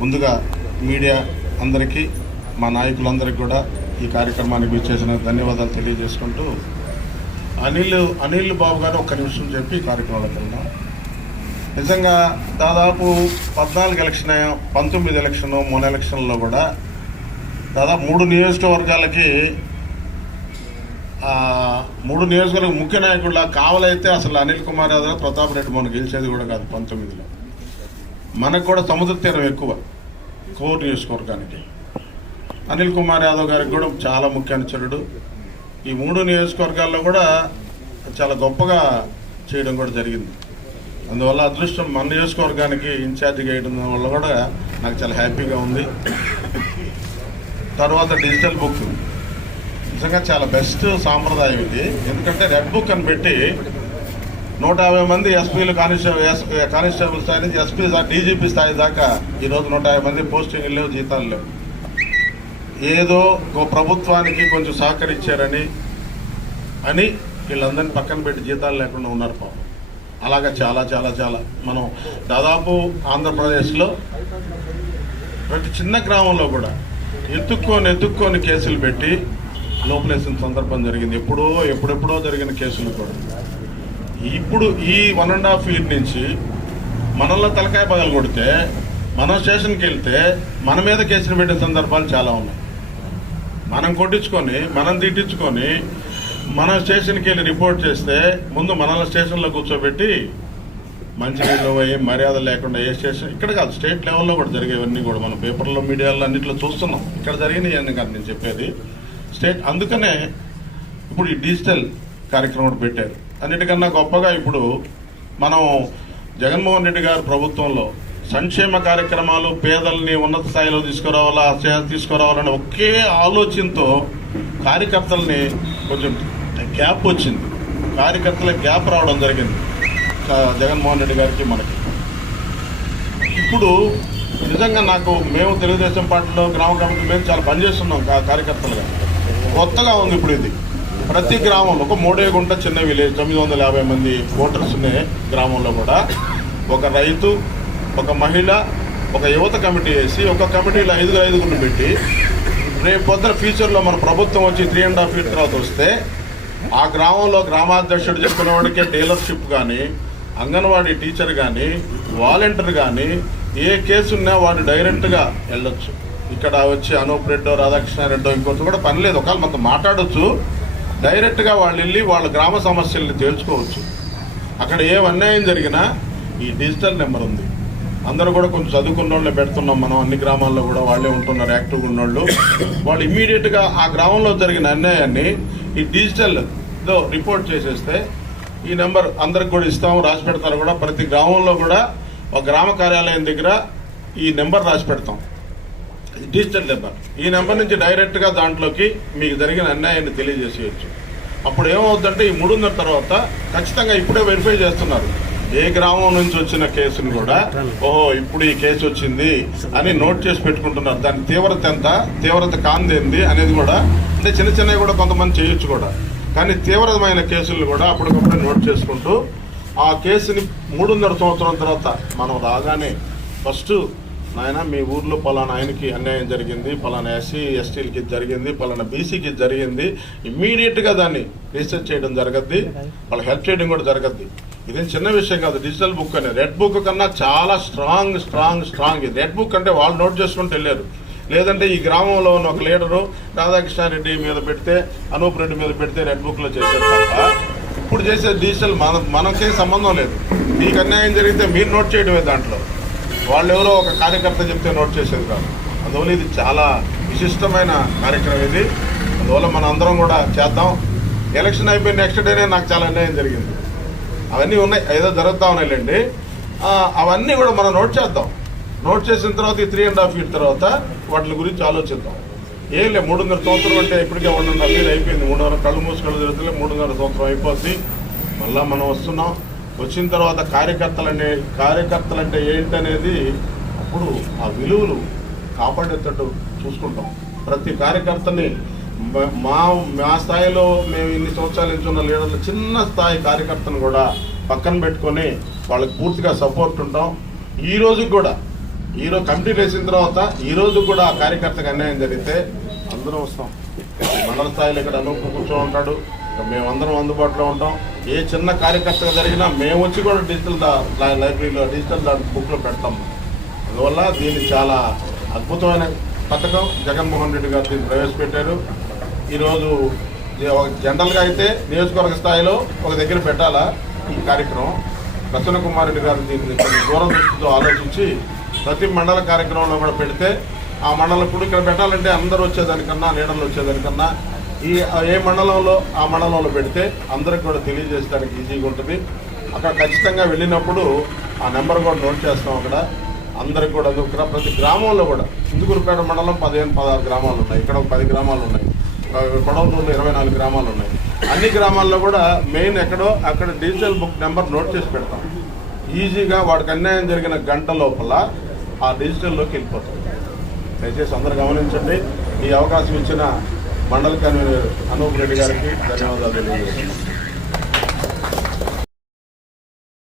ముందుగా మీడియా అందరికీ మా నాయకులందరికీ కూడా ఈ కార్యక్రమానికి విచ్చేసిన ధన్యవాదాలు తెలియజేసుకుంటూ అనిల్ అనిల్ బాబు గారు ఒక్క నిమిషం చెప్పి కార్యక్రమాలకు కార్యక్రమంలోకి వెళ్దాం. నిజంగా దాదాపు పద్నాలుగు ఎలక్షన్ పంతొమ్మిది ఎలక్షన్ మూడు ఎలక్షన్లో కూడా దాదాపు మూడు నియోజకవర్గాలకి మూడు నియోజకవర్గ ముఖ్య నాయకుల కావాలైతే అసలు అనిల్ కుమార్ యాదవ్ ప్రతాప్ రెడ్డి మనం గెలిచేది కూడా కాదు పంతొమ్మిదిలో. మనకు కూడా సముద్ర తీరం ఎక్కువ కోర్ నియోజకవర్గానికి. అనిల్ కుమార్ యాదవ్ గారికి కూడా చాలా ముఖ్య అనుచరుడు. ఈ మూడు నియోజకవర్గాల్లో కూడా చాలా గొప్పగా చేయడం కూడా జరిగింది. అందువల్ల అదృష్టం మన నియోజకవర్గానికి ఇన్ఛార్జ్ వేయడం వల్ల కూడా నాకు చాలా హ్యాపీగా ఉంది. తర్వాత డిజిటల్ బుక్. నిజంగా చాలా బెస్ట్ సాంప్రదాయం ఇది. ఎందుకంటే రెడ్ బుక్ అని పెట్టి నూట యాభై మంది ఎస్పీలు కానిస్టేబుల్ కానిస్టేబుల్ స్థాయి నుంచి ఎస్పీ డీజీపీ స్థాయి దాకా ఈరోజు నూట యాభై మంది పోస్టింగ్ లేవు జీతాలు లేవు. ఏదో ఒక ప్రభుత్వానికి కొంచెం సహకరించారని అని వీళ్ళందరినీ పక్కన పెట్టి జీతాలు లేకుండా ఉన్నారు పాపం. అలాగా చాలా చాలా చాలా. మనం దాదాపు ఆంధ్రప్రదేశ్లో ప్రతి చిన్న గ్రామంలో కూడా ఎత్తుక్కొని ఎత్తుక్కొని కేసులు పెట్టి లోపలేసిన సందర్భం జరిగింది. ఎప్పుడో ఎప్పుడెప్పుడో జరిగిన కేసులు కూడా. ఇప్పుడు ఈ వన్ అండ్ హాఫ్ ఇయర్ నుంచి మనల్లో తలకాయ పగలు కొడితే మనం స్టేషన్కి వెళ్తే మన మీద కేసులు పెట్టే సందర్భాలు చాలా ఉన్నాయి. మనం కొట్టించుకొని మనం తిట్టించుకొని మన స్టేషన్కి వెళ్ళి రిపోర్ట్ చేస్తే ముందు మనల్ని స్టేషన్లో కూర్చోబెట్టి మంచినీళ్ళు ఏ మర్యాద లేకుండా ఏ స్టేషన్ ఇక్కడ కాదు స్టేట్ లెవెల్లో కూడా జరిగేవన్నీ కూడా మనం పేపర్లో మీడియాలో అన్నింటిలో చూస్తున్నాం. ఇక్కడ జరిగినాయి అని కాదు నేను చెప్పేది. స్టేట్ అందుకనే ఇప్పుడు ఈ డిజిటల్ కార్యక్రమం పెట్టారు. అన్నిటికన్నా గొప్పగా ఇప్పుడు మనం జగన్మోహన్ రెడ్డి గారి ప్రభుత్వంలో సంక్షేమ కార్యక్రమాలు పేదల్ని ఉన్నత స్థాయిలో తీసుకురావాలా తీసుకురావాలనే ఒకే ఆలోచనతో కార్యకర్తల్ని కొంచెం గ్యాప్ వచ్చింది. కార్యకర్తల గ్యాప్ రావడం జరిగింది. జగన్మోహన్ రెడ్డి గారికి మనకి. ఇప్పుడు నిజంగా నాకు మేము తెలుగుదేశం పార్టీలో గ్రామ కమిటీ మేము చాలా పనిచేస్తున్నాం కార్యకర్తలుగా. కొత్తగా ఉంది ఇప్పుడు ఇది. ప్రతి గ్రామంలో ఒక మూడేగుంట చిన్న విలేజ్ తొమ్మిది వందల యాభై మంది ఓటర్స్ ఉన్నాయి గ్రామంలో కూడా ఒక రైతు ఒక మహిళ ఒక యువత కమిటీ వేసి ఒక కమిటీలో ఐదుగురు ఐదుగురు పెట్టి రేపు పొద్దున ఫ్యూచర్లో మన ప్రభుత్వం వచ్చి త్రీ అండ్ హాఫ్ ఇయర్ తర్వాత వస్తే ఆ గ్రామంలో గ్రామాధ్యక్షుడు చెప్పిన వాడికే డీలర్షిప్ కానీ అంగన్వాడీ టీచర్ కానీ వాలంటీర్ కానీ ఏ కేసు ఉన్నా వాడు డైరెక్ట్గా వెళ్ళొచ్చు. ఇక్కడ వచ్చి అనూప్ రెడ్డో రాధాకృష్ణ రెడ్డో ఇంకోటి కూడా పని లేదు. ఒకవేళ మనతో మాట్లాడొచ్చు డైరెక్ట్గా వాళ్ళు వెళ్ళి వాళ్ళ గ్రామ సమస్యల్ని తేల్చుకోవచ్చు. అక్కడ ఏ అన్యాయం జరిగినా ఈ డిజిటల్ నెంబర్ ఉంది. అందరూ కూడా కొంచెం చదువుకున్న వాళ్ళే పెడుతున్నాం మనం. అన్ని గ్రామాల్లో కూడా వాళ్ళే ఉంటున్నారు యాక్టివ్గా ఉన్నోళ్ళు. వాళ్ళు ఇమ్మీడియట్గా ఆ గ్రామంలో జరిగిన అన్యాయాన్ని ఈ డిజిటల్లో రిపోర్ట్ చేసేస్తే ఈ నెంబర్ అందరికి కూడా ఇస్తాము రాసి పెడతారు కూడా. ప్రతి గ్రామంలో కూడా ఒక గ్రామ కార్యాలయం దగ్గర ఈ నెంబర్ రాసి పెడతాం. డిజిటల్ నెంబర్ ఈ నెంబర్ నుంచి డైరెక్ట్గా దాంట్లోకి మీకు జరిగిన అన్యాయాన్ని తెలియజేసేయచ్చు. అప్పుడు ఏమవుతుందంటే ఈ మూడున్నర తర్వాత ఖచ్చితంగా ఇప్పుడే వెరిఫై చేస్తున్నారు. ఏ గ్రామం నుంచి వచ్చిన కేసును కూడా ఓహో ఇప్పుడు ఈ కేసు వచ్చింది అని నోట్ చేసి పెట్టుకుంటున్నారు. దాని తీవ్రత ఎంత తీవ్రత కాందేంది అనేది కూడా అంటే చిన్న చిన్నవి కూడా కొంతమంది చేయొచ్చు కూడా. కానీ తీవ్రమైన కేసులు కూడా అప్పటికప్పుడే నోట్ చేసుకుంటూ ఆ కేసుని మూడున్నర సంవత్సరం తర్వాత మనం రాగానే ఫస్ట్ నాయన మీ ఊర్లో పలానా ఆయనకి అన్యాయం జరిగింది పలానా ఎస్సీ ఎస్టీలకి ఇది జరిగింది పలానా బీసీకి ఇది జరిగింది ఇమ్మీడియట్గా దాన్ని రీసెర్చ్ చేయడం జరగద్ది వాళ్ళకి హెల్ప్ చేయడం కూడా జరగద్ది. ఇది చిన్న విషయం కాదు డిజిటల్ బుక్ అనే. రెడ్ బుక్ కన్నా చాలా స్ట్రాంగ్ స్ట్రాంగ్ స్ట్రాంగ్ ఇది రెడ్ బుక్ అంటే వాళ్ళు నోట్ చేసుకుంటూ వెళ్ళారు. లేదంటే ఈ గ్రామంలో ఉన్న ఒక లీడరు రాధాకృష్ణారెడ్డి మీద పెడితే అనూప్ రెడ్డి మీద పెడితే రెడ్ బుక్లో చేశారు తప్ప ఇప్పుడు చేసే డిజిటల్ మన మనకేం సంబంధం లేదు. మీకు అన్యాయం జరిగితే మీరు నోట్ చేయడమే దాంట్లో. వాళ్ళు ఎవరో ఒక కార్యకర్త చెప్తే నోట్ చేసేది కాదు. అందువల్ల ఇది చాలా విశిష్టమైన కార్యక్రమం ఇది. అందువల్ల మన అందరం కూడా చేద్దాం. ఎలక్షన్ అయిపోయిన నెక్స్ట్ డేనే నాకు చాలా అన్యాయం జరిగింది. అవన్నీ ఉన్నాయి ఏదో జరుగుతా ఉన్నాయిలేండి అవన్నీ కూడా మనం నోట్ చేద్దాం. నోట్ చేసిన తర్వాత ఈ త్రీ అండ్ హాఫ్ ఇయర్ తర్వాత వాటి గురించి ఆలోచిద్దాం. ఏం లేదు మూడున్నర సంవత్సరం అంటే ఇప్పటికే రెండున్నర ఇయర్ అయిపోయింది. మూడున్నర కళ్ళు మూసి కళ్ళు మూడున్నర సంవత్సరం అయిపోద్ది. మళ్ళీ మనం వస్తున్నాం. వచ్చిన తర్వాత కార్యకర్తలనే కార్యకర్తలంటే ఏంటనేది అప్పుడు ఆ విలువలు కాపాడేటట్టు చూసుకుంటాం. ప్రతి కార్యకర్తని మా మా స్థాయిలో మేము ఇన్ని సంవత్సరాల నుంచి ఉన్న లీడర్లు చిన్న స్థాయి కార్యకర్తను కూడా పక్కన పెట్టుకొని వాళ్ళకి పూర్తిగా సపోర్ట్ ఉంటాం. ఈ రోజుకి కూడా ఈ రోజు వేసిన తర్వాత ఈ రోజు కూడా ఆ కార్యకర్తకు అన్యాయం జరిగితే అందరూ వస్తాం. మండల స్థాయిలో ఇక్కడ అనూపు కూర్చో ఉంటాడు. మేమందరం అందుబాటులో ఉంటాం. ఏ చిన్న కార్యకర్త జరిగినా మేము వచ్చి కూడా డిజిటల్ లైబ్రరీలో డిజిటల్ దాని బుక్లో పెడతాం. అందువల్ల దీన్ని చాలా అద్భుతమైన పథకం. జగన్మోహన్ రెడ్డి గారు దీన్ని ప్రవేశపెట్టారు. ఈరోజు ఒక జనరల్గా అయితే నియోజకవర్గ స్థాయిలో ఒక దగ్గర పెట్టాలా ఈ కార్యక్రమం? ప్రసన్న కుమార్ రెడ్డి గారు దీన్ని కొంచెం దూరదృష్టితో ఆలోచించి ప్రతి మండల కార్యక్రమంలో కూడా పెడితే ఆ మండలం ఇప్పుడు ఇక్కడ పెట్టాలంటే అందరూ వచ్చేదానికన్నా నీడలు వచ్చేదానికన్నా ఈ ఏ మండలంలో ఆ మండలంలో పెడితే అందరికి కూడా తెలియజేయడానికి ఈజీగా ఉంటుంది. అక్కడ ఖచ్చితంగా వెళ్ళినప్పుడు ఆ నెంబర్ కూడా నోట్ చేస్తాం అక్కడ. అందరికి కూడా ఇక్కడ ప్రతి గ్రామంలో కూడా. సింధుగురుపేట మండలం పదిహేను పదహారు గ్రామాలు ఉన్నాయి. ఇక్కడ ఒక పది గ్రామాలు ఉన్నాయి. ఆ, కొడవలూరులో ఇరవై నాలుగు గ్రామాలు ఉన్నాయి. అన్ని గ్రామాల్లో కూడా మెయిన్ ఎక్కడో అక్కడ డిజిటల్ బుక్ నెంబర్ నోట్ చేసి పెడతాం. ఈజీగా వాడికి అన్యాయం జరిగిన గంట లోపల ఆ డిజిటల్లోకి వెళ్ళిపోతుంది దయచేసి అందరు గమనించండి. ఈ అవకాశం ఇచ్చిన మండల కన్వీనర్ అనూప్ రెడ్డి గారికి ధన్యవాదాలు తెలియజేస్తున్నాను.